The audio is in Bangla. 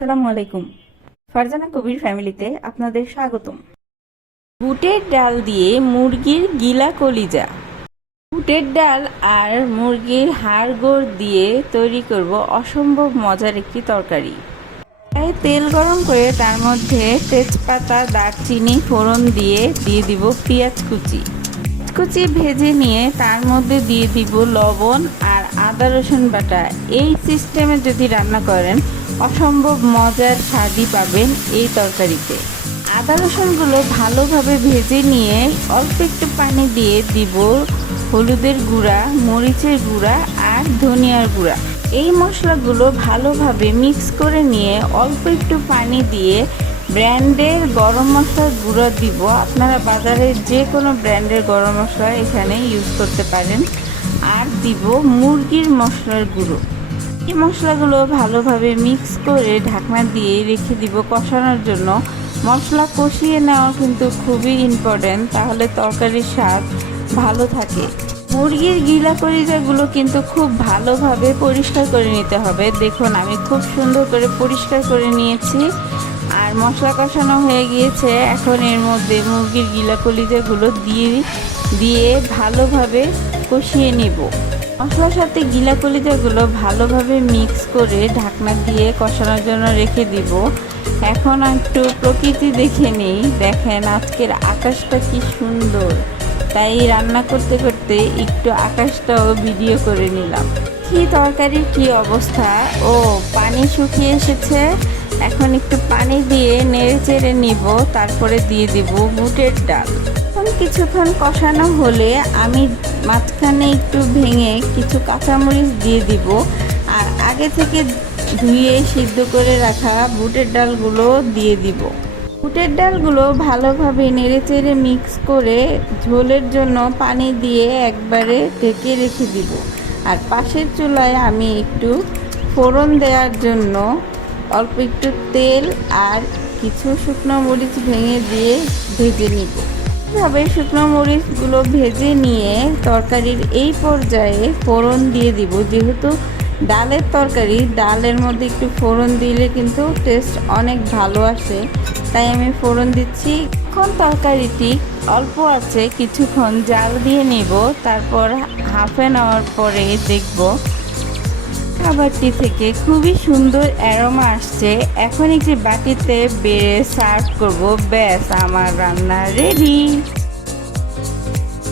আসসালামু ফারজানা কবির ফ্যামিলিতে আপনাদের স্বাগতম। বুটের ডাল দিয়ে মুরগির গিলা কলিজা। বুটের ডাল আর মুরগির হাড় গোড় দিয়ে তৈরি করব অসম্ভব মজার একটি তরকারি। তাই তেল গরম করে তার মধ্যে তেজপাতা, দারচিনি, ফোড়ন দিয়ে দিয়ে দিব পেঁয়াজ কুচি। কুচি ভেজে নিয়ে তার মধ্যে দিয়ে দিব লবণ আর আদা রসুন বাটা। এই সিস্টেমে যদি রান্না করেন অসম্ভব মজার স্বাদই পাবেন এই তরকারিতে। আদা রসুনগুলো ভালোভাবে ভেজে নিয়ে অল্প একটু পানি দিয়ে দিব হলুদের গুঁড়া, মরিচের গুঁড়া আর ধনিয়ার গুঁড়া। এই মশলাগুলো ভালোভাবে মিক্স করে নিয়ে অল্প একটু পানি দিয়ে ব্র্যান্ডের গরম মশলার গুঁড়ো দিব। আপনারা বাজারে যে কোনো ব্র্যান্ডের গরম মশলা এখানে ইউজ করতে পারেন। আর দিব মুরগির মশলার গুঁড়ো। এই মশলাগুলো ভালোভাবে মিক্স করে ঢাকনা দিয়ে রেখে দিব কষানোর জন্য। মশলা কষিয়ে নেওয়া কিন্তু খুবই ইম্পর্ট্যান্ট তাহলে তরকারির স্বাদ ভালো থাকে। মুরগির গিলা পরিজাগুলো কিন্তু খুব ভালোভাবে পরিষ্কার করে নিতে হবে। দেখুন, আমি খুব সুন্দর করে পরিষ্কার করে নিয়েছি। আর মশলা কষানো হয়ে গিয়েছে। এখন এর মধ্যে মুরগির গিলা কলিজাগুলো দিয়ে দিয়ে ভালোভাবে কষিয়ে নিব। মশলার সাথে গিলা কলিজাগুলো ভালোভাবে মিক্স করে ঢাকনা দিয়ে কষানোর জন্য রেখে দিব। এখন একটু প্রকৃতি দেখে নেই। দেখেন আজকের আকাশটা কি সুন্দর। তাই রান্না করতে করতে একটু আকাশটাও ভিডিও করে নিলাম। কি তরকারির কি অবস্থা? ও, পানি শুকিয়ে এসেছে। এখন একটু পানি দিয়ে নেড়ে চেড়ে নিব, তারপরে দিয়ে দিব বুটের ডাল। এখন কিছুক্ষণ কষানো হলে আমি মাঝখানে একটু ভেঙে কিছু কাঁচামরিচ দিয়ে দিব। আর আগে থেকে ধুয়ে সিদ্ধ করে রাখা বুটের ডালগুলো দিয়ে দিব। বুটের ডালগুলো ভালোভাবে নেড়েচেড়ে মিক্স করে ঝোলের জন্য পানি দিয়ে একবারে ঢেকে রেখে দিব। আর পাশের চুলায় আমি একটু ফোড়ন দেওয়ার জন্য অল্প একটু তেল আর কিছু শুকনো মরিচ ভেঙে দিয়ে ভেজে নিব। এভাবে শুকনো মরিচগুলো ভেজে নিয়ে তরকারির এই পর্যায়ে ফোড়ন দিয়ে দিব। যেহেতু ডালের তরকারি, ডালের মধ্যে একটু ফোড়ন দিলে কিন্তু টেস্ট অনেক ভালো আসে। তাই আমি ফোড়ন দিচ্ছি। এখন তরকারিটি অল্প আছে, কিছুক্ষণ জাল দিয়ে নিব। তারপর হাফ অ্যান আওয়ার পরে দেখব খাবারটি থেকে খুবই সুন্দর অ্যারোমা আসছে। এখন একটি বাটিতে বেড়ে সার্ভ করব। ব্যাস, আমার রান্না রেডি।